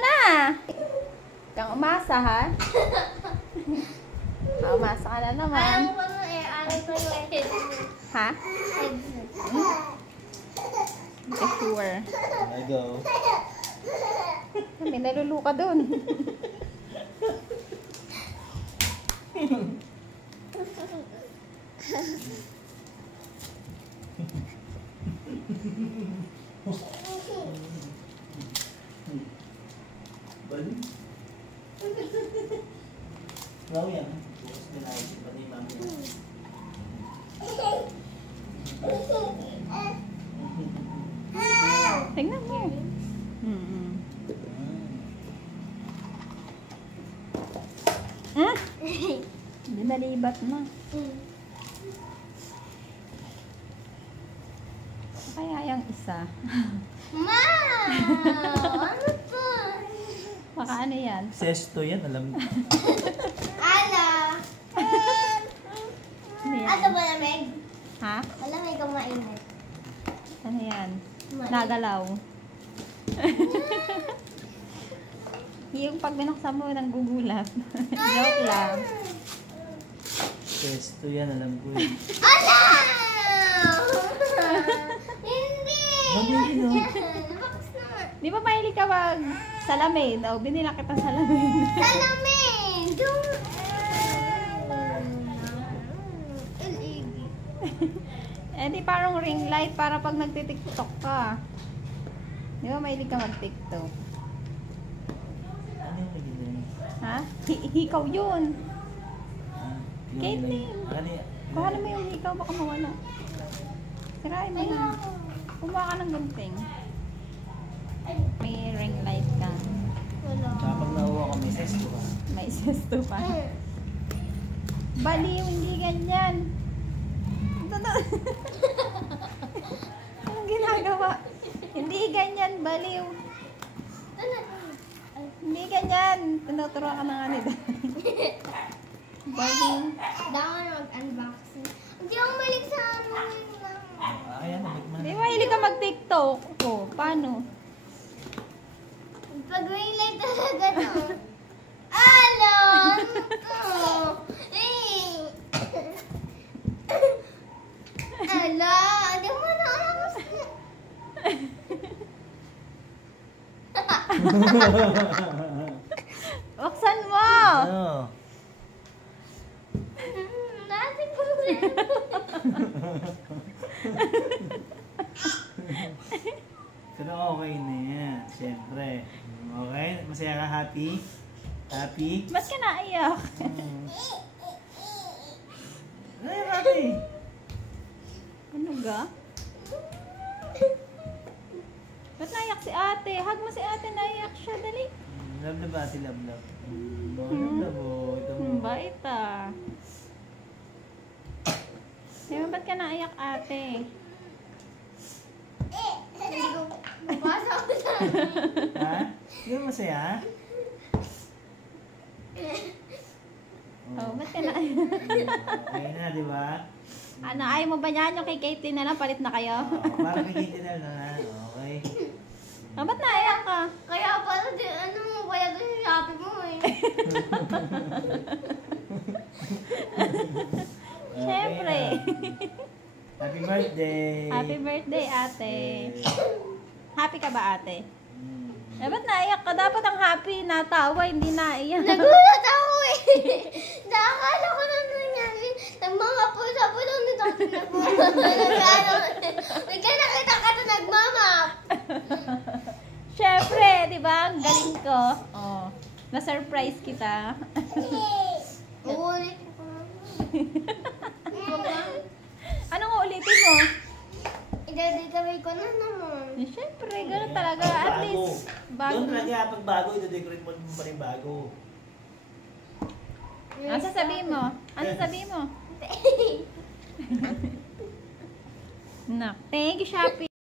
na! Kang umasa, ha? Umasa ka na naman. Alam ko na eh, ano ko yung head. Ha? Head. Hindi sure. I go. May naluluka dun. Bali? Wow yan. Bukas nilahit pa ni mami. Tingnan mo. Hindi nalibat na. Kaya yung isa. Ma! Ano to? Baka ano yan? Sesto yan, alam mo. Ala! Ano yan? Ano ba lamig? Ha? Malamig ang mainit. Ano yan? Malamig. Nagalaw. Yung pag binuksan mo nang gugulat. Joke lang. Sesto yan, alam ko eh. Ala! Hindi! Mabili no? Bakas naman. Di ba mahilig ka mag salamin? O, binila kita salamin. Salamin! LED. Eh di parang ring light para pag nagtitiktok ka. Di ba mahilig ka mag-tiktok? Ano yung nagiging? Ha? Hikaw yun. Caitlyn. Kani? Kuha mo yung hikaw, baka mawala. Sirain mo yun. Kumuha ka ng gunting. May ring light ka. Wala. Kapag nauwa ko, may sesto ka. May sesto pa. Baliw, hindi ganyan. Anong ginagawa? Hindi ganyan, baliw. Hindi ganyan. Tinuturuan ka na nga nito. Baliw. Daw na mag-unboxing. Hindi ako malik sa ano. Ayan, nabigman. Di ba hilig ka mag-tiktok? O, paano? Pag ring light talaga to. Alo! Ano to? Eh! Ala! Hindi mo na alam mo siya. Buksan mo! Ano? Natin ko siya. Pero okay na yan, siyempre. Okay? Masaya ka? Happy? Happy? Ba't ka naiyak? Ano yung happy? Ano ga? Ba't naiyak si ate? Hug mo si ate, naiyak siya. Dali. Love na ba ate? Love love. Love love oh. Ito mo. Bait ah. Diba, ba't ka naiyak ate? Hindi ko mabasa ko sa Ha? Hindi mo masaya? Oh, ba't ka naiyak? Okay na, di ba? Ano, ayaw mo ba yan? Yung kay Caitlyn na lang, palit na kayo? Para kikita na lang. Okay. Oh, ba't naiyak ka? Kaya pala, ano mo, kaya doon yung Shopee mo eh. Siyempre. Happy birthday! Happy birthday, ate. Happy ka ba, ate? Mm. Eh, ba't naiyak ka? Dapat ang happy, natawa, hindi naiyak. Nagulat ako eh. Nakakala ko na nangyari. Mga pusa-pusa nito. May ka nakita ka na nagmamap. Siyempre, di ba? Ang galing ko. Oh, na-surprise kita. Uulit ko. Anong ulitin mo? Idadikaway ko na naman. Eh, siyempre, gano'n talaga. At least, bago. Doon talaga pag bago, ito-decorate mo pa rin bago. Ano sasabihin mo? Ano sasabihin mo? Nak, thank you, Shopee.